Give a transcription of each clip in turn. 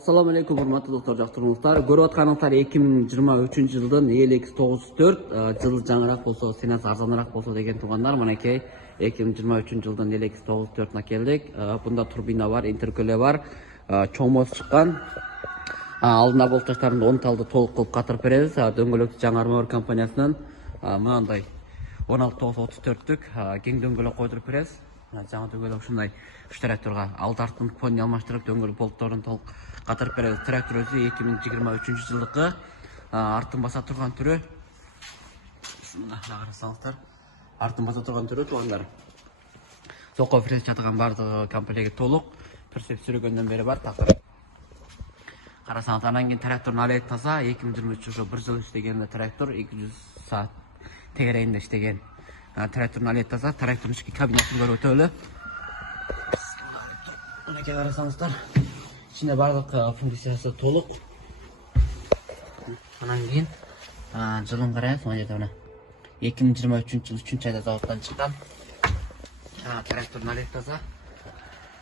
Assalamu alaikum урматтуу достор, жактырыңыздар. Көрүп атканыңыздар 2023 жылдын ELX94 жыл жаңыраак болсо, сенат арзаныраак болсо деген туугандар. Мынакей 2023 жылдын ELX94 келдик. Бунда турбина бар, интеркүлө бар, чоң мост чыккан. Алдына болтоштарын 10 талды толук кылып катырып беребиз. Дөңгөлөктү жаңы Армавир компаниясынан мынандай 16934түк кең дөңгөлөк койдуруп беребиз. Жаңы дөңгөлөк ушундай 3 тракторга алды арттын фонун алмаштырып, дөңгөлөк болтторун толук катырып беребиз. Трактор өзү 2023 жылдыкы, артын баса турган түрү. Мына карасаңыздар, артын баса турган түрү туугандар. Сокко фрез жаткан бардыгы комплекти толук. Прицеп сүргөндөн бери бар такыр. Карасаңыз, анан кийин трактордун алети таза. 2023 ошо 1 жыл иштеген трактор, 200 саат тегерегинде иштеген. Трактордун алети таза, трактордун ички кабинасын көрүп өтөлү. Мынакей карасаңыздар, ичинде бардык функциясы толук. Анан кийин жылын карайбыз, мына жерде мына 2023 жыл 3-айда заводдон чыккан. Трактордун алети таза.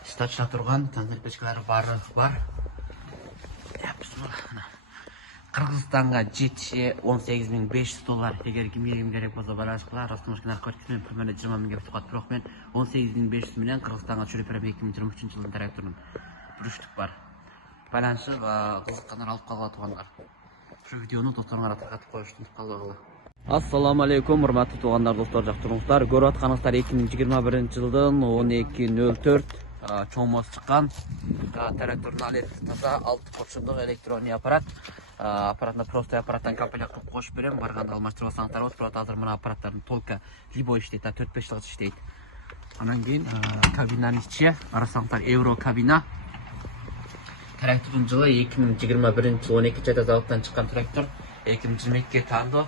Стачта турган, концерт-печкалары баары бар. Кыргызстанга жетиши $18.500. Эгер кимге керек болсо байланыш кылар. Растамашканы аркылуу мен примерно 20 миңге сукат. Бирок мен 18.500 менен Кыргызстанга түшүрүп берем. 2023 жылдын тракторунун бүрүштүк бар. Байланышы кызыккандар алып калгыла туугандар. Ошо видеону досторуңарга таркатып коюшту калдыгыла. Ассаламу алейкум, урматтуу туугандар, достор, жактырыңыздар. Көрүп атканыңыздар 2021 жылдын 12.04 чоң мост чыккан. Трактордун алети таза, 6 поршундук электроний аппарат. Аппаратына простой аппараттан комплект кылып кошуп берем. Барганда алмаштырып алсаңыздар болот. Бирок азыр мына аппараттардын толка любой иштейт, 4-5 жыл иштейт. Анан кийин кабинанын ичи карасаңыздар, евро кабина. Трактордун жылы 2021 жыл 12-айда заводдон чыккан трактор. 2022-ге таандоо.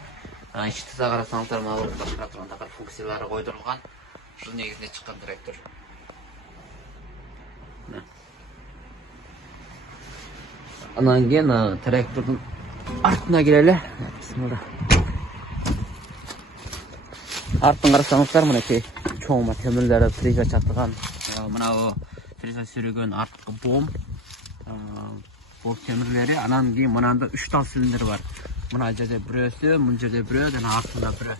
Ичи таза карасаңыздар, мына башка турган функциялары койдурулган. Ушул негизинде чыккан трактор. Анан кийин трактордун артына келели. Бисмилла. Артын карасаңыздар, мынакей чоң темирлери фреза чатыган. Мына фреза сүргөн арткы бом. Бул темирлери. Анан кийин мынанда 3 тал цилиндр бар. Мына жерде бирөөсү, мына жерде бирөө, жана артында бирөө.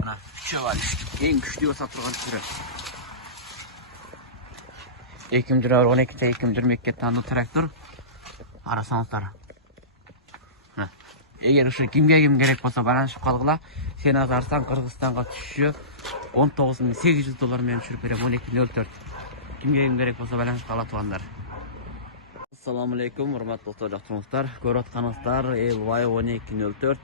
Мына 3 бар. Эң күчтүү баса турган түрү. 2012-2022-ге таандоо трактор. Карасаңыздар. Эгер ушу кимге керек болсо байланышып калгыла. Сенат арзан, Кыргызстанга түшүшү $19.800 менен түшүрүп берем. 12.04. Кимге керек болсо байланышып калгыла туугандар. Ассаламу алейкум, урматтуу достор, жактырыңыздар. Көрүп атканыңыздар LY 12.04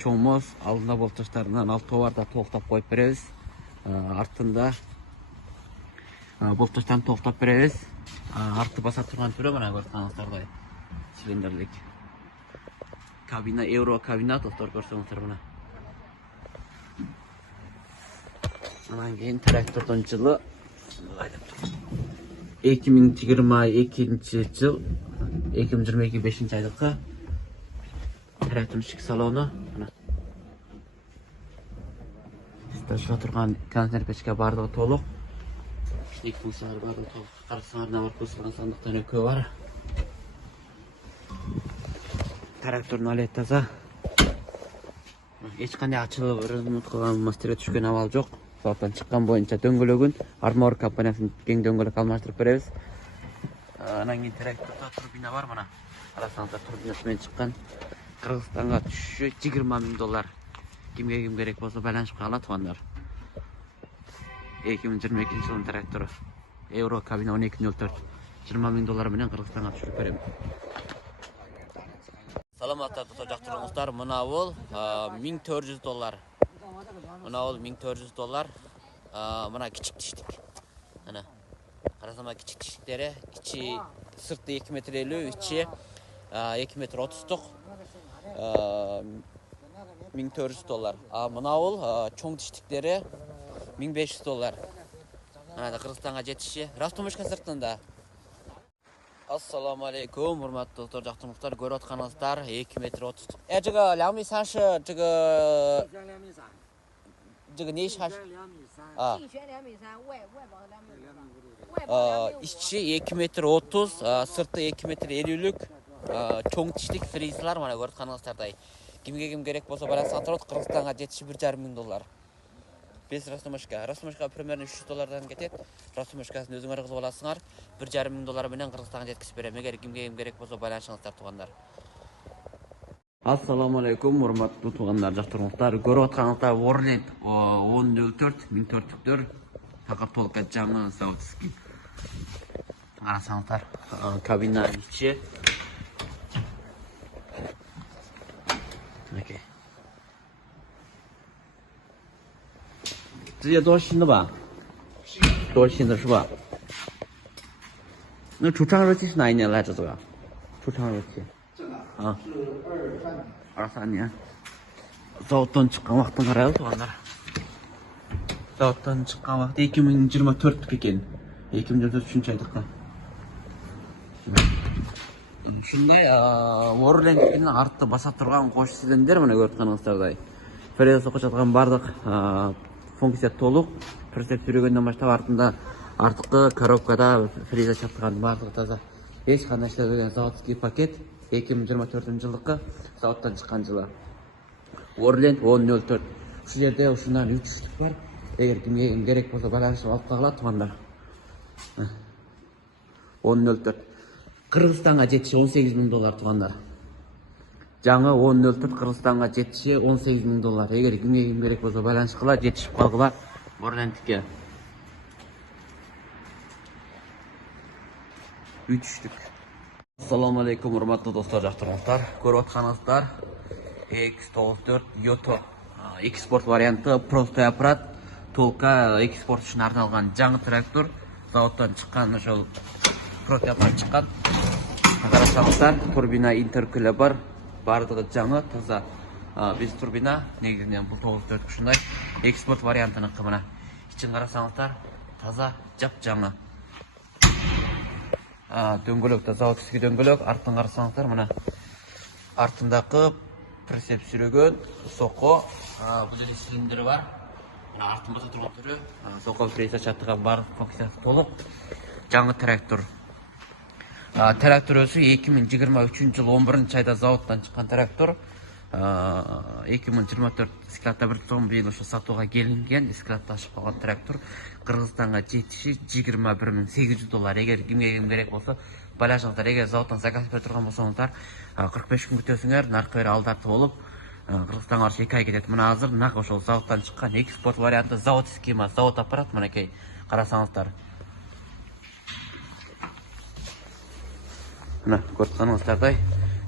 чоң мост, алдында болтоштарынан алып товарда толуктап коюп беребиз. Артында болтоштарын толуктап беребиз. Арты баса турган түрү мына көрүп атканыңыздардай цилиндрлик. Кабина, евро кабина, достор, көрсөңүздөр мына. Анан кийин трактордун жылы 2022 жыл 2022 5-айдыкы. Трактордун ички салону мына. Стачта турган концерт-печка бардыгы толук. Ички функциялары бардыгы толук. Карасаңар, навар кылган сандыктан экөө бар. Трактордун алети таза. Эч кандай ачылып, ремонт кылган мастерге түшкөн абал жок. Заводдон чыккан боюнча дөңгөлөгүн Армавир компаниясынын кең дөңгөлөк алмаштырып беребиз. Анан кийин трактордо турбина бар мына. Карасаңыздар, турбинасы менен чыккан. Кыргызстанга түшүшү $20.000. Кимге керек болсо байланышып калгыла туугандар. 2022 жылдын трактору. Евро кабина 12.04. $20.000 менен Кыргызстанга түшүрүп берем. Саламатта достор, жактырыңыздар. Мына бул $1400. Мына бул $1400. Мына кичик тиштик. Мына карасаңар, кичик тиштиктери, ичи сырты 2 метр 50, ичи 2 метр 30-тук. $1400. Мына бул чоң тиштиктери $1500. Мына Кыргызстанга жетиши. Растамашка сыртында. Ассаламу алейкум, урматтуу достор, жактырыңыздар. Көрүп атканыңыздар 2 метр 30. 这个2.3米是这个这个内沙是啊，净悬2.3米，外包2.5米。İçi 2 метр 30, сырты 2 метр 50'lük çoğun tişlik фризалар mana көріп қаныңыздардай. Кімге кім керек болса байланысқа тұрады. Қырғызстанға жетіші $1,500. Без растамашка. Растамашка примерно $300 кетеді. Растамашкасын өзіңер қызып аласыңар. $1,500 менен Қырғызстанға жеткізіп беремін. Егер кімге кім керек болса байланысыңыздар туғандар. Ассаламу алейкум, урматтуу туугандар, жактырмактар. Көрүп атканыңыздар Warland 1004 1400 Такартолка жаңы заводский. Карасаңыздар, кабина ичи. Окей.直接多新的吧？多新的是吧？那出厂日期是哪一年来着？这个出厂日期？是23年. Zavuttan çıkan vaktin qaraylı tuğanlar. Zavuttan çıkan vakti 2024 ekan. 2024 3 aydıqqa. Şunday Warland'in артта баса тұрған қош силендер мына көріп тұрғаныңыздардай. Фреза соқып жатқан бардық функция толық. Прицеп сүйрегенден баштап артында артқы коробкада фреза чаптырған бардығы таза. Ешқандай ішлебеген заводский пакет. 2024 жылдыққа заводтан шыққан жылы. Warland 1004. Şu жерде ушундан 3 штук бар. Эгер кимге ким керек болсо байланышып алып кагыла тугандар. 1004. Кыргызстанга жетиши $18,000 тугандар. Жаңы 1004 Кыргызстанга жетиши $18,000. Эгер кимге ким керек болсо байланышып кыла, жетишип калгыла Warland'ке. 3 штук. Assalamu alaikum hurmatli do'stlar, jaqtirmoqlar. Ko'rib o'tganingizlar X94 Yoto eksport varianti простой аппарат, толка eksport uchun arналган жаңы трактор. Zavoddan chiqqan o'sha простой аппарат chiqqan. Qarasangizlar, turbina interkuli бар, бардыгы жаңы, таза без турбина. Негизинен бул 94 ушундай eksport variantыныкы мына. Ичин карасаңыздар, таза жап жаңы. Дөңгөлөк да заводский дөңгөлөк, арттан карасаңыздар мына артындагы прицеп сүрөгөн соко, бул эле цилиндри бар. Мына артын баса турган түрү, соко фреза чатырган бар функциясы толук. Жаңы трактор. Трактор өзү 2023 жыл 11-айда заводтан чыккан трактор. 2024 складта бир том быйыл ошо сатууга келинген, складта ашып калган трактор. Кыргызстанга жетиши $21,800. Эгер кимге ким керек болсо байланышыңыздар. Эгер заводтан заказ берип турган болсоңуздар 45 күн күтөсүңөр, наркы алдартып болуп Кыргызстанга барыш 2 ай кетет. Мына азыр нак ошол заводтан чыккан экспорт варианты заводский ма, завод аппарат мынакей карасаңыздар. Мына көрсөңүздөрдөй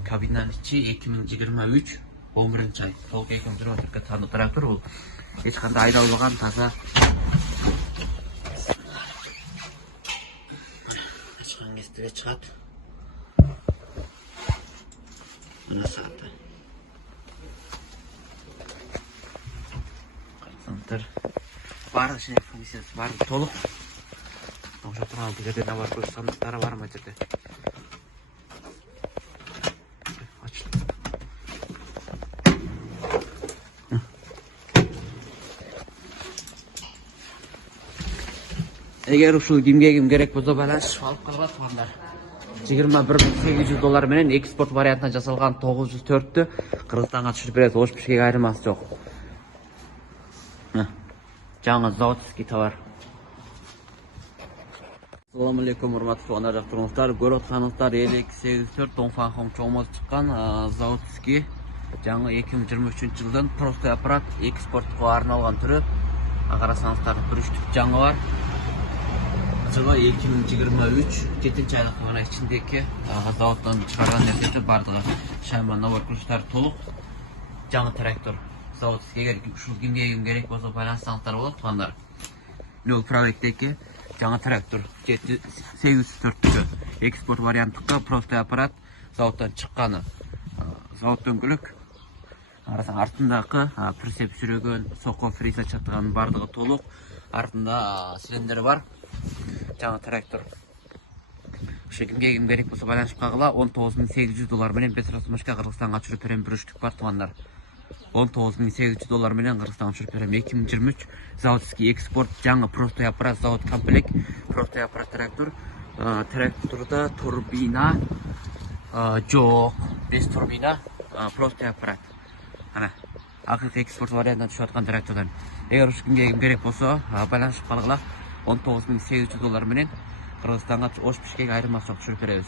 кабинанын ичи 2023 11-ай. Толук 2024 таандуу трактор бул. Эч кандай айдалбаган таза. Ачкан кезде чыгат. Мына сааты. Карасаңыздар. Баары ишине функциясы бар, толук. Ошо турган бул жерде бар көз сандыктары бар мына жерде. Эгер ушул кимге ким керек болсо байланышып алып калгыла тугандар. $21,800 менен экспорт вариантынан жасалган 904-тү Кыргызстанга түшүрүп берет. Ош бишкек айырмасы жок. Жаңы заводский товар. Assalamu alaikum урматтуу туугандар, жактырмактар. Көрүп атканыңыздар LX84 Донфанхон чоңмол чыккан заводский жаңы 2023 жылдын простой аппарат экспортко арналган түрү. Карасаңыздар, бир үчтүк жаңы бар. Жылы 2023 7-ci айлык мына ичиндеги заводдон чыгарган нерсеси бардыгы шайма новый курстар толук жаңы трактор заводский. Эгер ушул кимге ким керек болсо байланышсаңыздар болот тугандар. Нөл проекттеги жаңы трактор 804 экспорт вариантыкка простой аппарат заводдон чыкканы. Завод дөңгөлөк. Карасаң артындагы прицеп сүрөгөн соко фреза чатырган бардыгы толук. Артында цилиндри бар. Жаңы трактор. Ошо кимге ким керек болсо байланышып кагыла. $19,800 менен без расмашка Кыргызстанга түшүрүп берем, бир үчтүк бар тугандар. $19.800 менен Кыргызстанга түшүрүп берем. 2023 заводский экспорт жаңы простой аппарат, завод комплект, простой аппарат трактор. Тракторда турбина жок, без турбина, простой аппарат. Ана акыркы экспорт вариантына түшүп аткан трактордан. Эгер ушкимге керек болсо, байланышып калгыла. $19.800 менен Кыргызстанга Ош Бишкек айырмачылык түшүрүп беребиз.